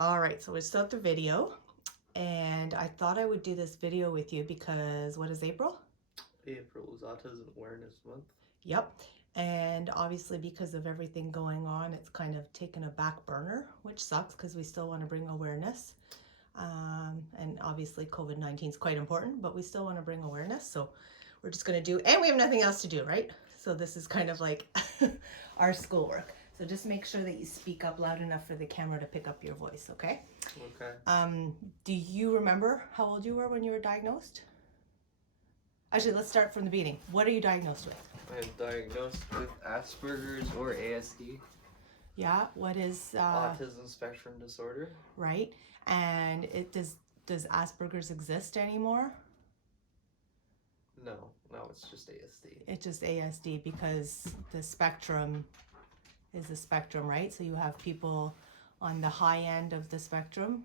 All right, so we start the video, and I thought I would do this video with you because what is April? April is Autism Awareness Month. Yep. And obviously, because of everything going on, it's kind of taken a back burner, which sucks because we still want to bring awareness. And obviously, COVID-19 is quite important, but we still want to bring awareness. So we're just going to do, and we have nothing else to do, right? So this is kind of like our schoolwork. So just make sure that you speak up loud enough for the camera to pick up your voice, okay? Okay. Do you remember how old you were when you were diagnosed? Actually, let's start from the beginning. What are you diagnosed with? I am diagnosed with Asperger's or ASD, Yeah, what is autism spectrum disorder. right? And it does Asperger's exist anymore? No, it's just ASD. It's just ASD because the spectrum is a spectrum, right? So you have people on the high end of the spectrum,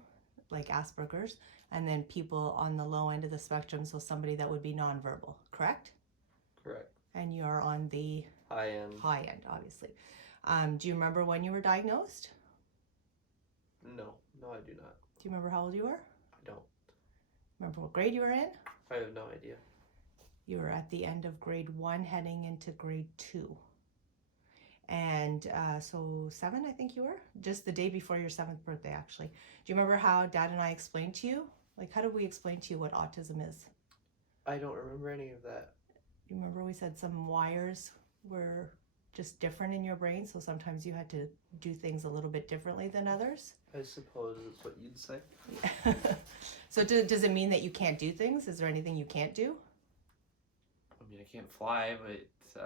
like Asperger's, and then people on the low end of the spectrum, so somebody that would be nonverbal, correct? Correct. And you're on the High end. high end, obviously. Do you remember when you were diagnosed? No, I do not. Do you remember how old you were? I don't. Remember what grade you were in? I have no idea. You were at the end of grade 1 heading into grade 2. And so 7, I think you were? Just the day before your 7th birthday, actually. Do you remember how Dad and I explained to you? Like, how did we explain to you what autism is? I don't remember any of that. You remember we said some wires were just different in your brain, so sometimes you had to do things a little bit differently than others? I suppose it's what you'd say. So does it mean that you can't do things? Is there anything you can't do? I mean, I can't fly, but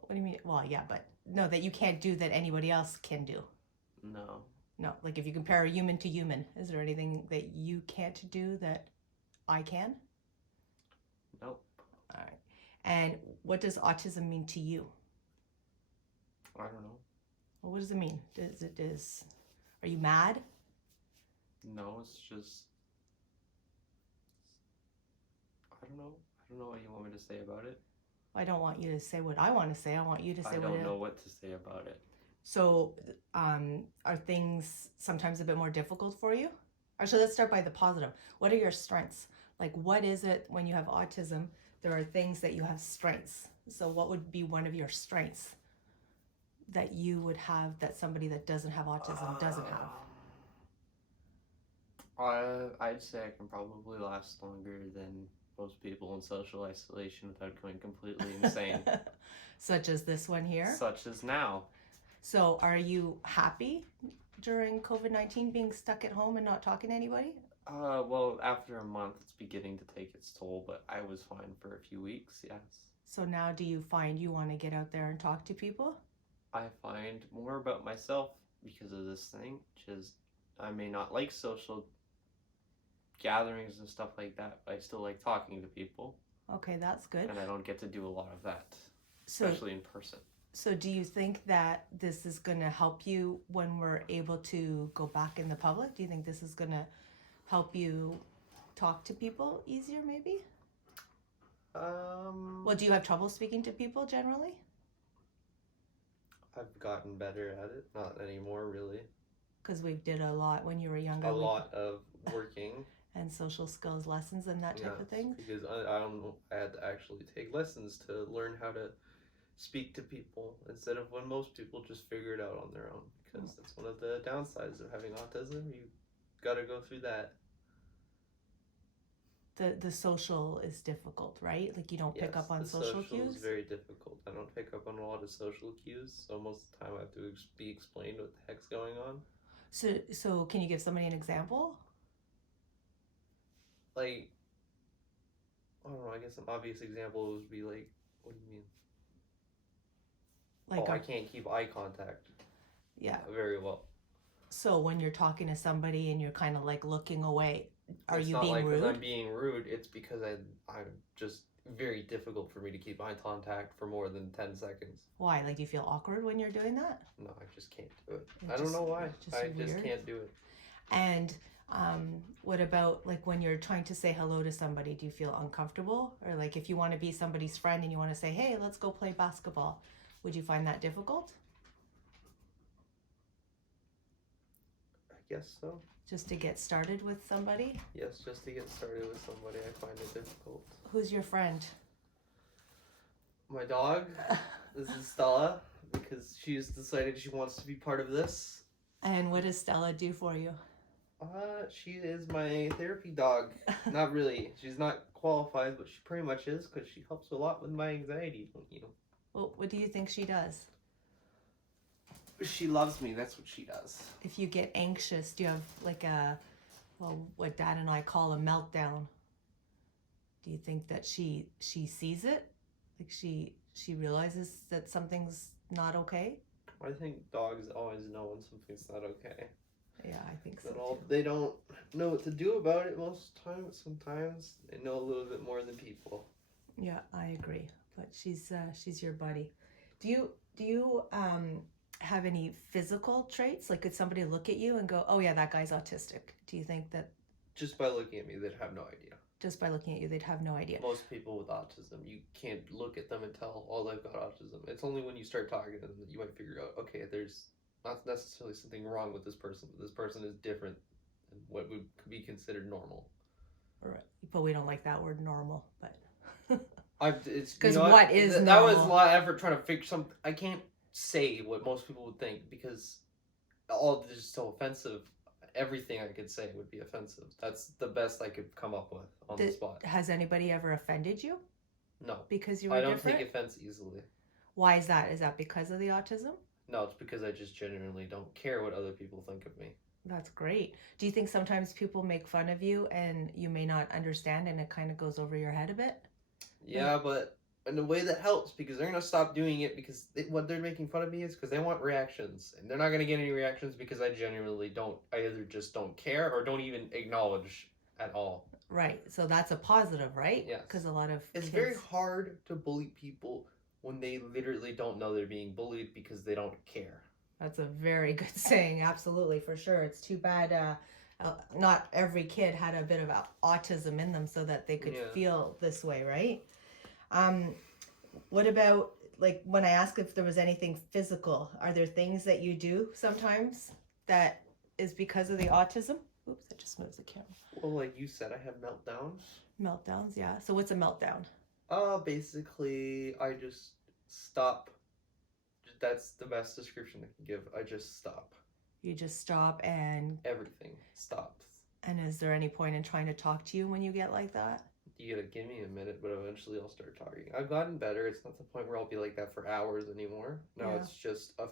What do you mean? Well, yeah, but no, that you can't do that anybody else can do. no. No, like if you compare a human to human, is there anything that you can't do that I can? Nope. All right. And what does autism mean to you? I don't know. Well, what does it mean? Are you mad? No, it's just I don't know. I don't know what you want me to say about it. I don't want you to say what I want to say. I want you to say I don't know what to say about it. So, are things sometimes a bit more difficult for you? Actually, let's start by the positive. What are your strengths? Like, what is it when you have autism? There are things that you have strengths. So, what would be one of your strengths that you would have that somebody that doesn't have autism doesn't have? I'd say I can probably last longer than most people in social isolation without going completely insane. Such as this one here? Such as now. So, are you happy during COVID-19 being stuck at home and not talking to anybody? Well, after a month, it's beginning to take its toll, but I was fine for a few weeks, yes. So now do you find you want to get out there and talk to people? I find more about myself because of this thing, which is I may not like social gatherings and stuff like that, but I still like talking to people. Okay, that's good. And I don't get to do a lot of that, especially in person. So do you think that this is going to help you when we're able to go back in the public? Do you think this is going to help you talk to people easier, maybe? Well, do you have trouble speaking to people generally? I've gotten better at it. Not anymore, really. Because we did a lot when you were younger. A lot of working. And social skills lessons and that type of thing? Because I had to actually take lessons to learn how to speak to people instead of when most people just figure it out on their own. Because that's one of the downsides of having autism. You got to go through that. The social is difficult, right? Like you don't pick up on social cues? The social is very difficult. I don't pick up on a lot of social cues, so most of the time I have to be explained what the heck's going on. So can you give somebody an example? Like, I don't know, I guess an obvious example would be like, what do you mean? Like I can't keep eye contact. Yeah. Very well. So when you're talking to somebody and you're kind of like looking away, are you being rude? It's not like I'm being rude. It's because I'm just very difficult for me to keep eye contact for more than 10 seconds. Why? Like, do you feel awkward when you're doing that? No, I just can't do it. I don't know why. I just can't do it. And what about like when you're trying to say hello to somebody? Do you feel uncomfortable? Or like if you want to be somebody's friend and you want to say, hey, let's go play basketball, would you find that difficult? I guess so. Just to get started with somebody? Yes, just to get started with somebody, I find it difficult. Who's your friend? My dog, this is Stella, because she's decided she wants to be part of this. And what does Stella do for you? She is my therapy dog. Not really. She's not qualified, but she pretty much is, because she helps a lot with my anxiety. Well, what do you think she does? She loves me. That's what she does. If you get anxious, do you have like what Dad and I call a meltdown? Do you think that she sees it? Like she realizes that something's not okay? I think dogs always know when something's not okay. Yeah, I think so But too. they don't know what to do about it most of the time. Sometimes they know a little bit more than people. Yeah, I agree. But she's your buddy. Do you have any physical traits? Like, could somebody look at you and go, "Oh yeah, that guy's autistic"? Do you think that Just by looking at me, they'd have no idea. just by looking at you, they'd have no idea? Most people with autism, you can't look at them and tell, oh, they've got autism. It's only when you start talking to them that you might figure out, okay, there's not necessarily something wrong with this person, but this person is different than what would be considered normal. Right. But we don't like that word normal. But It's 'Cause what is that was a normal? lot of effort trying to figure something. I can't say what most people would think because all of this is so offensive. Everything I could say would be offensive. That's the best I could come up with on the spot. Has anybody ever offended you No, because you were I don't different? take offense easily. Why is that? Is that because of the autism? No, it's because I just genuinely don't care what other people think of me. That's great. Do you think sometimes people make fun of you and you may not understand and it kind of goes over your head a bit? Yeah, but in a way that helps because they're going to stop doing it because what they're making fun of me is because they want reactions. And they're not going to get any reactions because I genuinely don't. I either just don't care or don't even acknowledge at all. Right. So that's a positive, right? Yes. Because a lot of It's kids... very hard to bully people when they literally don't know they're being bullied because they don't care. That's a very good saying. Absolutely, for sure. It's too bad not every kid had a bit of autism in them so that they could feel this way, right? What about, like, when I ask if there was anything physical, are there things that you do sometimes that is because of the autism? Oops, I just moved the camera. Well, like you said, I have meltdowns. Meltdowns, yeah. So what's a meltdown? Basically, I just stop. That's the best description I can give. I just stop. You just stop and... Everything stops. And is there any point in trying to talk to you when you get like that? You gotta give me a minute, but eventually I'll start talking. I've gotten better. It's not the point where I'll be like that for hours anymore. No, It's just a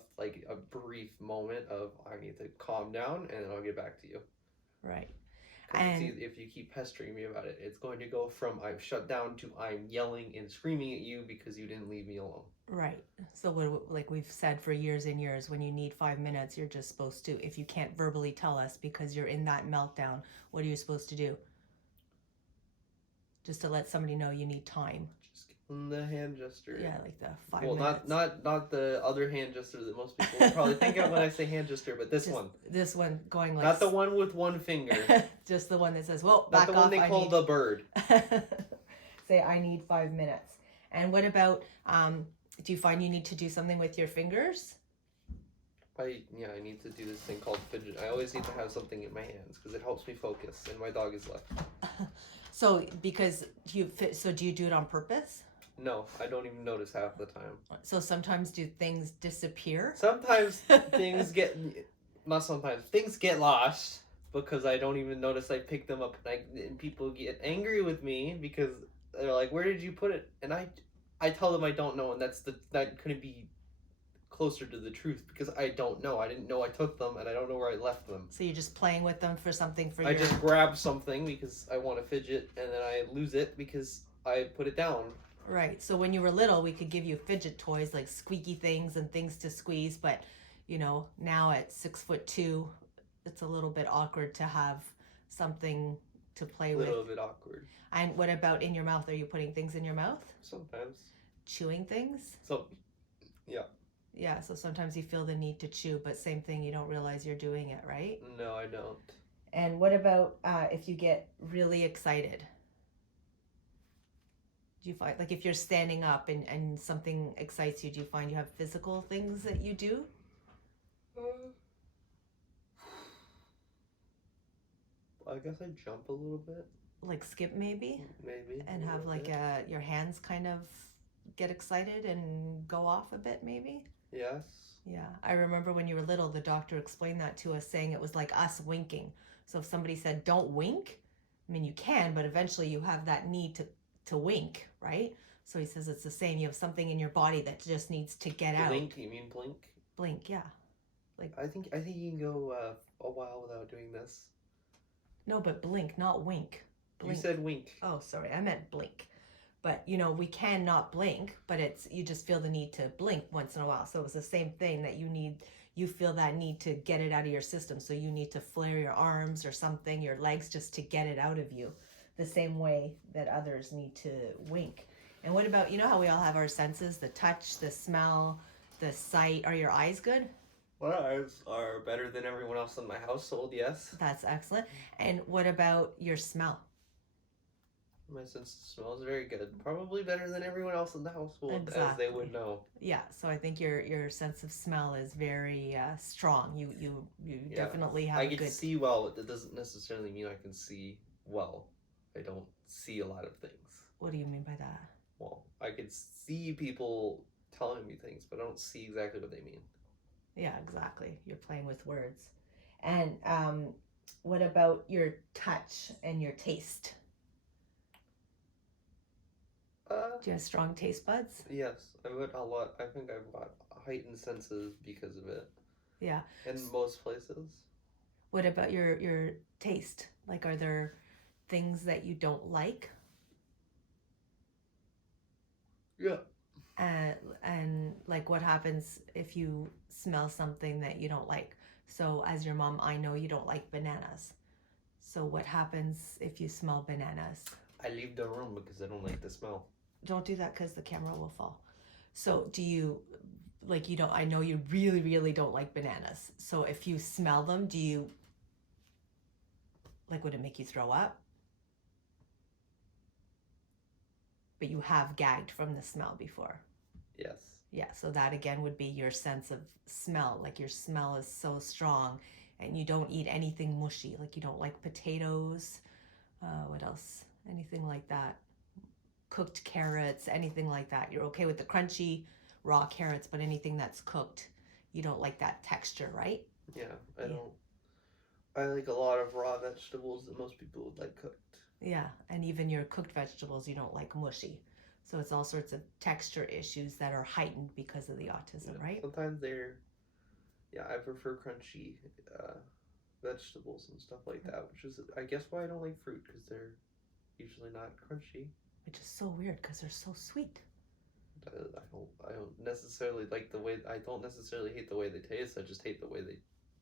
brief moment of I need to calm down and then I'll get back to you. Right. And if you keep pestering me about it, it's going to go from I'm shut down to I'm yelling and screaming at you because you didn't leave me alone. Right. So like we've said for years and years, when you need 5 minutes, you're just supposed to, if you can't verbally tell us because you're in that meltdown, what are you supposed to do? Just to let somebody know you need time. Just give them the hand gesture. Yeah, like the 5 minutes. Well, not the other hand gesture that most people would probably think of when I say hand gesture, but this one. This one going like... Not the one with one finger. Just the one that says, well, back off. Not the one they call the bird. Say, I need 5 minutes. And what about, do you find you need to do something with your fingers? I need to do this thing called fidget. I always need to have something in my hands because it helps me focus, and my dog is left. So do you do it on purpose? No, I don't even notice half the time. So sometimes do things disappear? Sometimes things get lost because I don't even notice I pick them up, and people get angry with me because they're like, "Where did you put it?" And I tell them I don't know, and that couldn't be closer to the truth because I don't know. I didn't know I took them, and I don't know where I left them. So you're just playing with them for something for I just grab something because I want to fidget, and then I lose it because I put it down. Right. So when you were little, we could give you fidget toys like squeaky things and things to squeeze, but now at 6'2", it's a little bit awkward to have something to play with. A little bit awkward. And what about in your mouth? Are you putting things in your mouth? Sometimes. Chewing things? Yeah. Yeah, so sometimes you feel the need to chew, but same thing, you don't realize you're doing it, right? No, I don't. And what about if you get really excited? Do you find, like, if you're standing up and something excites you, do you find you have physical things that you do? I guess I jump a little bit, Like skip maybe, maybe and a have little like bit. your hands kind of get excited and go off a bit maybe. Yes. Yeah, I remember when you were little, the doctor explained that to us, saying it was like us winking. So if somebody said, don't wink, I mean, you can, but eventually you have that need to wink, right? So he says it's the same. You have something in your body that just needs to get out. Blink? You mean blink? Blink, yeah. I think you can go a while without doing this. No, but blink, not wink. You Blink. said wink. Oh, sorry, I meant blink. But you know, we can not blink, but it's you just feel the need to blink once in a while. So it was the same thing that you feel that need to get it out of your system. So you need to flare your arms or something, your legs, just to get it out of you. The same way that others need to wink. And what about, you know how we all have our senses, the touch, the smell, the sight. Are your eyes good? My eyes are better than everyone else in my household, yes. That's excellent. And what about your smell? My sense of smell is very good. Probably better than everyone else in the household, as they would know. Yeah, so I think your sense of smell is very strong. You Yeah. definitely have I a can good. see well, but that doesn't necessarily mean I can see well. I don't see a lot of things. What do you mean by that? Well, I could see people telling me things, but I don't see exactly what they mean. Yeah, exactly. You're playing with words. And what about your touch and your taste? Do you have strong taste buds? Yes, I've got a lot. I think I've got heightened senses because of it. Yeah. In most places. What about your taste? Like, are there things that you don't like? Yeah. And like, what happens if you smell something that you don't like? So as your mom, I know you don't like bananas. So what happens if you smell bananas? I leave the room because I don't like the smell. Don't do that because the camera will fall. So do you, like, you don't, I know you really, really don't like bananas. So if you smell them, do you, like, would it make you throw up? But you have gagged from the smell before. Yes. Yeah, so that again would be your sense of smell. Like, your smell is so strong, and you don't eat anything mushy. Like, you don't like potatoes. What else? Anything like that. Cooked carrots, anything like that. You're okay with the crunchy raw carrots, but anything that's cooked, you don't like that texture, right? Yeah, I don't. I like a lot of raw vegetables that most people would like cooked. Yeah, and even your cooked vegetables, you don't like mushy. So it's all sorts of texture issues that are heightened because of the autism, right? Sometimes they're. Yeah, I prefer crunchy vegetables and stuff like that, which is, I guess, why I don't like fruit, because they're usually not crunchy. Which is so weird because they're so sweet. I don't necessarily like the way. I don't necessarily hate the way they taste. I just hate the way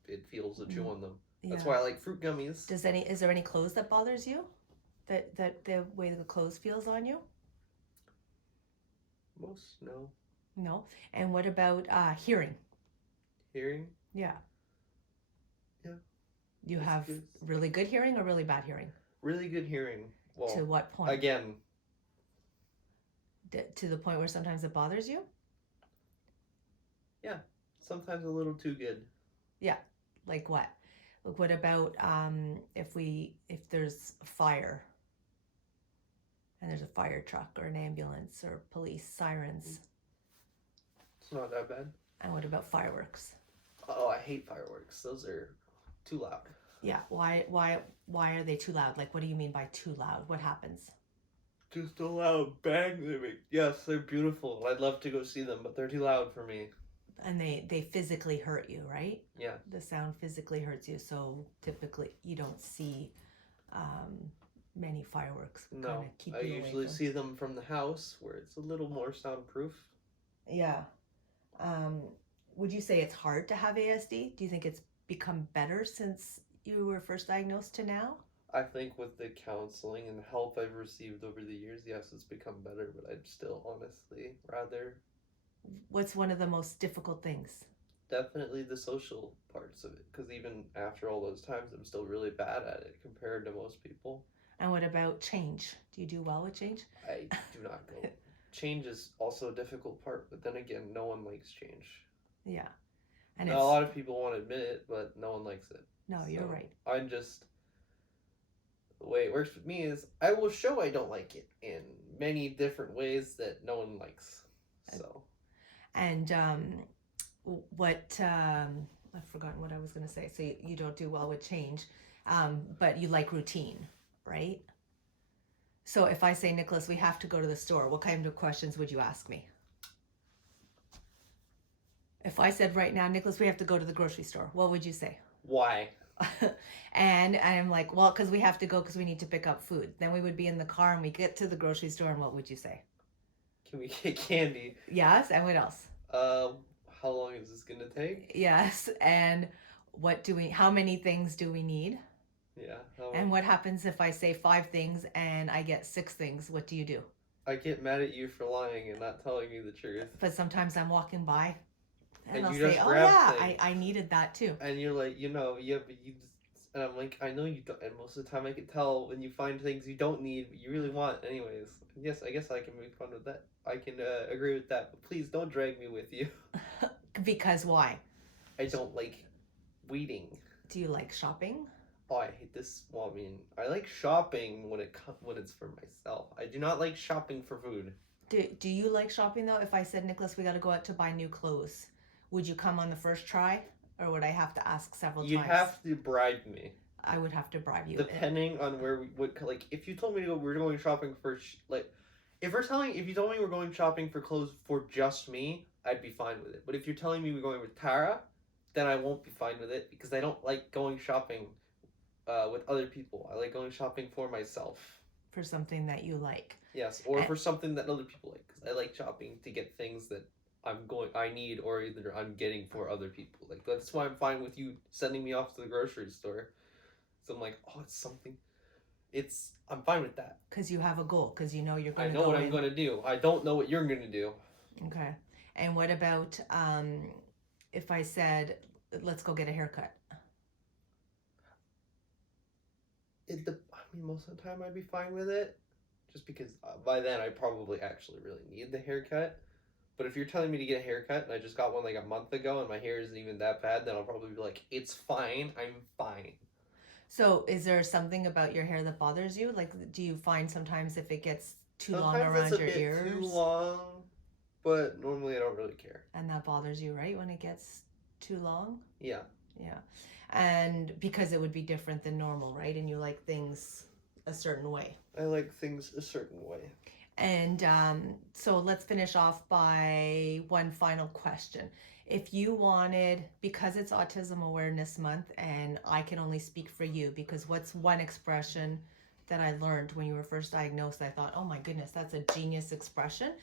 it feels to chew on them. That's why I like fruit gummies. Is there any clothes that bothers you? That the way the clothes feels on you? Most, no. No. And what about hearing? Hearing? Yeah. Yeah. You have really good hearing or really bad hearing? Really good hearing. Well, to what point? Again. To the point where sometimes it bothers you? Yeah. Sometimes a little too good. Yeah. Like what? Like, what about if there's a fire and there's a fire truck or an ambulance or police sirens? It's not that bad. And what about fireworks? Oh, I hate fireworks. Those are too loud. Yeah. Why are they too loud? Like, what do you mean by too loud? What happens? Just a loud bang they make. Yes, they're beautiful. I'd love to go see them, but they're too loud for me. And they physically hurt you, right? Yeah. The sound physically hurts you, so typically you don't see many fireworks. No, I usually see them from the house where it's a little more soundproof. Yeah. Would you say it's hard to have ASD? Do you think it's become better since you were first diagnosed to now? I think with the counseling and help I've received over the years, yes, it's become better, but I'd still honestly rather. What's one of the most difficult things? Definitely the social parts of it, because even after all those times, I'm still really bad at it compared to most people. And what about change? Do you do well with change? I do not go. Change is also a difficult part, but then again, no one likes change. Yeah. And now, a lot of people won't admit it, but no one likes it. No, you're right. I'm just The way it works with me is I will show I don't like it in many different ways that no one likes. So. And what I've forgotten what I was going to say. So you don't do well with change, but you like routine, right? So if I say, Nicholas, we have to go to the store, what kind of questions would you ask me? If I said right now, Nicholas, we have to go to the grocery store, what would you say? Why? And I'm like, well, because we have to go because we need to pick up food. Then we would be in the car and we get to the grocery store, and what would you say? Can we get candy? Yes, and what else? How long is this gonna take? Yes, and how many things do we need? Yeah. And what happens if I say 5 things and I get 6 things? What do you do? I get mad at you for lying and not telling me the truth. But sometimes I'm walking by and I'll you say, just oh grab yeah, things. I needed that too. And you're like, yeah, but you just, and I'm like, I know you don't, and most of the time I can tell when you find things you don't need, but you really want anyways. Yes, I guess I can make fun of that. I can agree with that, but please don't drag me with you. Because why? I don't like waiting. Do you like shopping? Oh, I hate this. Well, I mean, I like shopping when it's for myself. I do not like shopping for food. Do you like shopping though? If I said, Nicholas, we got to go out to buy new clothes, would you come on the first try, or would I have to ask several You'd times? have to bribe me. I would have to bribe you. Depending on where we would, like, if you told me to go, we're going shopping for, like, if you told me we're going shopping for clothes for just me, I'd be fine with it. But if you're telling me we're going with Tara, then I won't be fine with it because I don't like going shopping with other people. I like going shopping for myself. For something that you like. Yes, or for something that other people like. Because I like shopping to get things that I need, or either I'm getting for other people. Like, that's why I'm fine with you sending me off to the grocery store. So I'm like, oh, it's something. I'm fine with that. Because you have a goal. Because you know you're going to go. I know what I'm going to do. I don't know what you're going to do. Okay. And what about if I said, let's go get a haircut? Most of the time I'd be fine with it. Just because by then I probably actually really need the haircut. But if you're telling me to get a haircut and I just got one like a month ago and my hair isn't even that bad, then I'll probably be like, it's fine. I'm fine. So is there something about your hair that bothers you? Like, do you find sometimes if it gets too long around your ears? Too long, but normally I don't really care. And that bothers you, right? When it gets too long? Yeah. Yeah. And because it would be different than normal, right? And you like things a certain way. I like things a certain way. And so let's finish off by one final question. If you wanted, because it's Autism Awareness Month, and I can only speak for you, because what's one expression that I learned when you were first diagnosed, I thought, oh my goodness, that's a genius expression.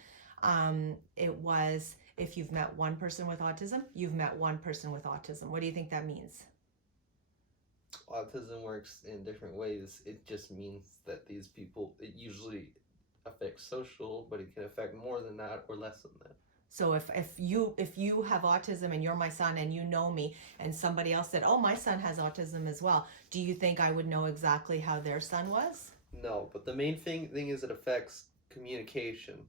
It was, if you've met one person with autism, you've met one person with autism. What do you think that means? Autism works in different ways. It just means that these people, it usually affects social, but it can affect more than that or less than that. So if you have autism and you're my son and you know me, and somebody else said, oh, my son has autism as well, do you think I would know exactly how their son was? No, but the main thing is it affects communication.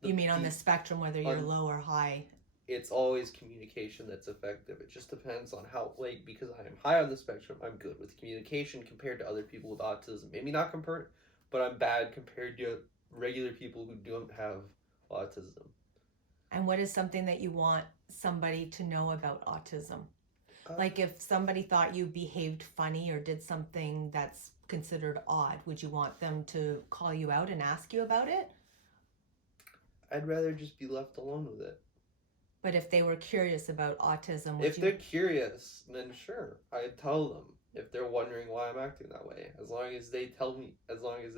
You mean on the spectrum, whether you're low or high? It's always communication that's effective. It just depends on how, like, because I am high on the spectrum, I'm good with communication compared to other people with autism. Maybe not compared, but I'm bad compared to regular people who don't have autism. And what is something that you want somebody to know about autism? Like if somebody thought you behaved funny or did something that's considered odd, would you want them to call you out and ask you about it? I'd rather just be left alone with it. But if they were curious about autism, if they're curious, then sure, I'd tell them. If they're wondering why I'm acting that way, as long as they tell me, as long as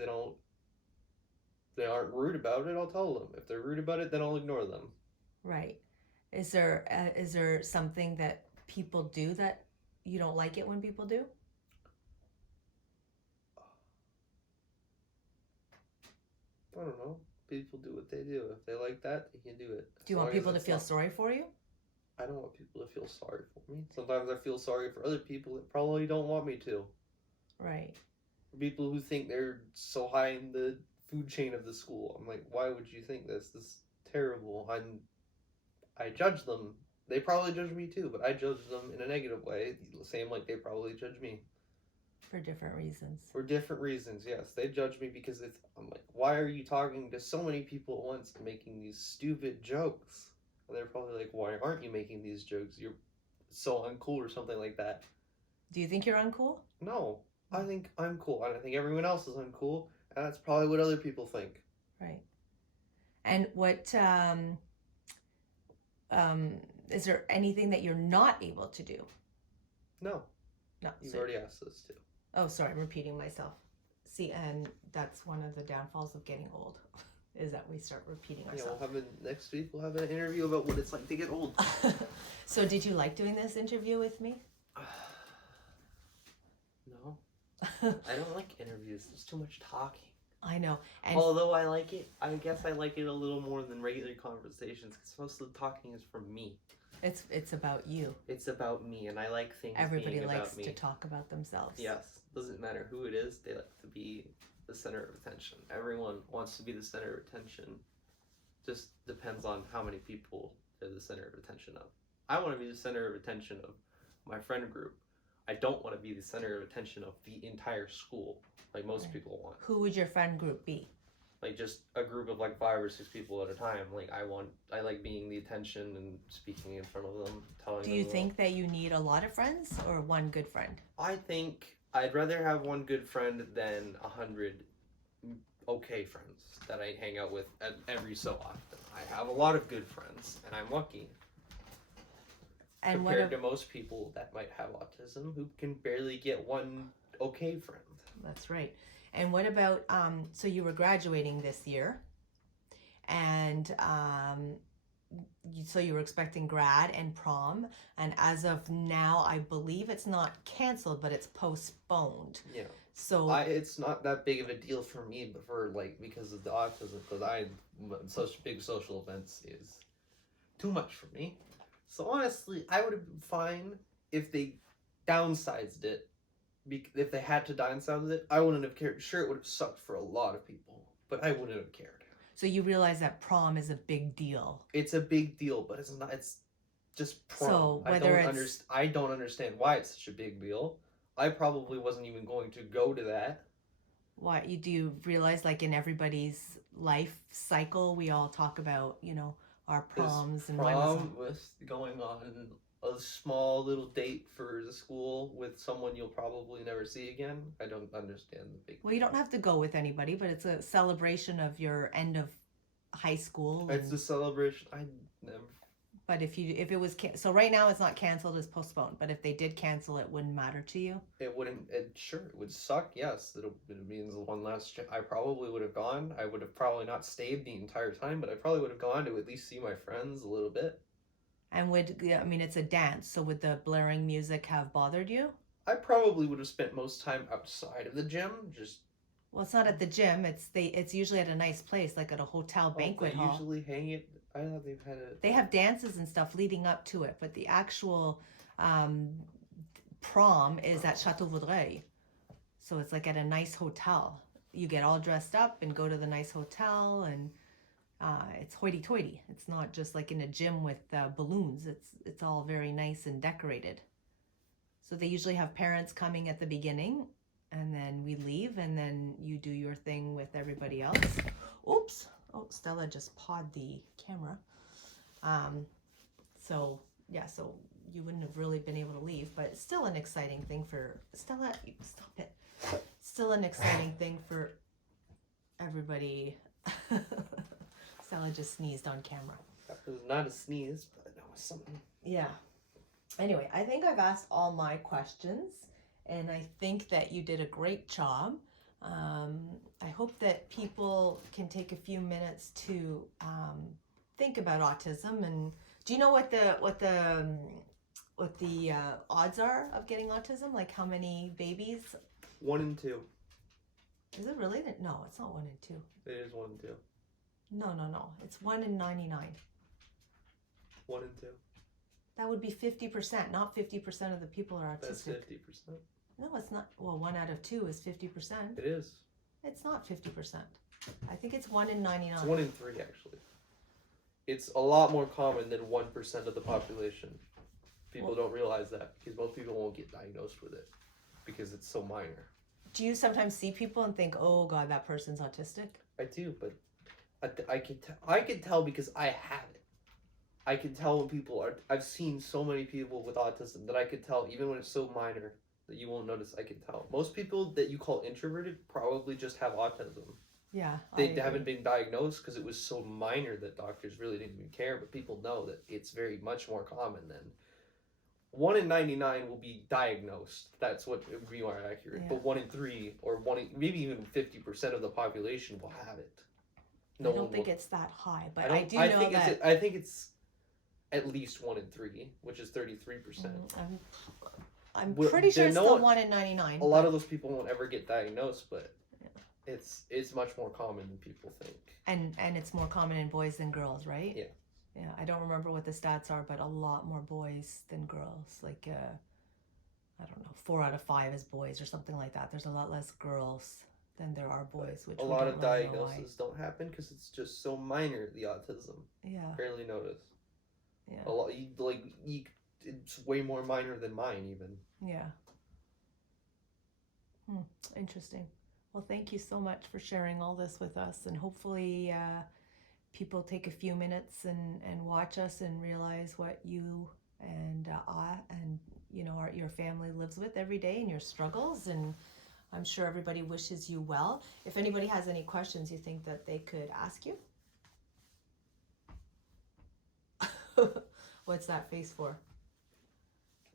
they aren't rude about it, I'll tell them. If they're rude about it, then I'll ignore them. Right. Is there something that people do that you don't like it when people do? I don't know. People do what they do. If they like that, they can do it. Do you want people to feel sorry for you? I don't want people to feel sorry for me. Sometimes I feel sorry for other people that probably don't want me to. Right. For people who think they're so high in the food chain of the school. I'm like, why would you think this? This is terrible. I judge them. They probably judge me too, but I judge them in a negative way. The same like they probably judge me. For different reasons. For different reasons, yes. They judge me because I'm like, why are you talking to so many people at once and making these stupid jokes? And they're probably like, why aren't you making these jokes? You're so uncool or something like that. Do you think you're uncool? No, I think I'm cool, and I think everyone else is uncool, and that's probably what other people think. Right. And what is there anything that you're not able to do? No. No. You've already asked this too. Oh, sorry, I'm repeating myself. See, and that's one of the downfalls of getting old, is that we start repeating ourselves. Yeah, next week we'll have an interview about what it's like to get old. So did you like doing this interview with me? No. I don't like interviews. There's too much talking. I know. And although I like it, I guess I like it a little more than regular conversations because most of the talking is from me. It's about you. It's about me, and I like things Everybody being likes about me. to talk about themselves. Yes. Doesn't matter who it is, they like to be the center of attention. Everyone wants to be the center of attention. Just depends on how many people they're the center of attention of. I want to be the center of attention of my friend group. I don't want to be the center of attention of the entire school, like most people want. Who would your friend group be? Like just a group of like 5 or 6 people at a time. Like I like being the attention and speaking in front of them, telling them. Do you think that you need a lot of friends or one good friend? I think I'd rather have one good friend than 100 okay friends that I hang out with every so often. I have a lot of good friends, and I'm lucky. And compared to most people that might have autism who can barely get one okay friend. That's right. And what about, so you were graduating this year, and so you were expecting grad and prom, and as of now, I believe it's not canceled, but it's postponed. Yeah. So it's not that big of a deal for me, but for like, because of the autism, because such big social events is too much for me. So honestly, I would have been fine if they downsized it. If they had to downsize it, I wouldn't have cared. Sure, it would have sucked for a lot of people, but I wouldn't have cared. So you realize that prom is a big deal. It's a big deal, but it's not. It's just prom. So I don't understand why it's such a big deal. I probably wasn't even going to go to that. Why? Do you realize, like, in everybody's life cycle, we all talk about, our proms and prom was going on a small little date for the school with someone you'll probably never see again. I don't understand the big. Well, you don't have to go with anybody, but it's a celebration of your end of high school. It's a celebration. I never. But if it was so right now it's not canceled, it's postponed. But if they did cancel, it wouldn't matter to you. It wouldn't. Sure, it would suck. Yes, it means one last. I probably would have gone. I would have probably not stayed the entire time, but I probably would have gone to at least see my friends a little bit. And it's a dance, so would the blaring music have bothered you? I probably would have spent most time outside of the gym, just. Well, it's not at the gym. It's usually at a nice place, like at a hotel banquet hall. Usually hang it. I thought they've had it. They have dances and stuff leading up to it, but the actual prom is at Chateau Vaudreuil. So it's like at a nice hotel. You get all dressed up and go to the nice hotel, and it's hoity-toity. It's not just like in a gym with balloons. It's all very nice and decorated. So they usually have parents coming at the beginning, and then we leave, and then you do your thing with everybody else. Oops. Oh, Stella just pawed the camera. So you wouldn't have really been able to leave, but it's still an exciting thing for Stella. Stop it. Still an exciting thing for everybody. Stella just sneezed on camera. That was not a sneeze, but that was something. Yeah. Anyway, I think I've asked all my questions, and I think that you did a great job. I hope that people can take a few minutes to think about autism. And do you know what the odds are of getting autism? Like how many babies? 1 in 2. Is it really? No, it's not 1 in 2. It is 1 in 2. No. It's 1 in 99. 1 in 2. That would be 50%. Not 50% of the people are autistic. That's 50%. No, it's not. Well, 1 out of 2 is 50%. It is. It's not 50%. I think it's 1 in 99. It's 1 in 3, actually. It's a lot more common than 1% of the population. People don't realize that because most people won't get diagnosed with it. because it's so minor. Do you sometimes see people and think, oh God, that person's autistic? I do, but I can tell because I have it. I can tell when people are. I've seen so many people with autism that I could tell, even when it's so minor that you won't notice. I can tell. Most people that you call introverted probably just have autism. Yeah. They haven't been diagnosed because it was so minor that doctors really didn't even care. But people know that it's very much more common than 1 in 99 will be diagnosed. That's what would be more accurate. Yeah. But 1 in 3 or maybe even 50% of the population will have it. I don't think it's that high, but I do I know think that. I think it's at least 1 in 3, which is 33%. I'm pretty sure it's still 1 in 99. A lot of those people won't ever get diagnosed, but it's much more common than people think. And it's more common in boys than girls, right? Yeah. Yeah, I don't remember what the stats are, but a lot more boys than girls. Like, I don't know, 4 out of 5 is boys or something like that. There's a lot less girls than there are boys, which a lot of diagnoses don't happen because it's just so minor, the autism. Yeah. Barely noticed. Yeah. A lot, it's way more minor than mine, even. Yeah. Interesting. Well, thank you so much for sharing all this with us, and hopefully people take a few minutes and watch us and realize what you and your family lives with every day and your struggles, and I'm sure everybody wishes you well. If anybody has any questions you think that they could ask you. What's that face for?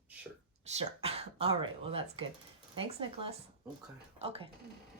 Sure. Sure. All right. Well, that's good. Thanks, Nicholas. Okay. Okay.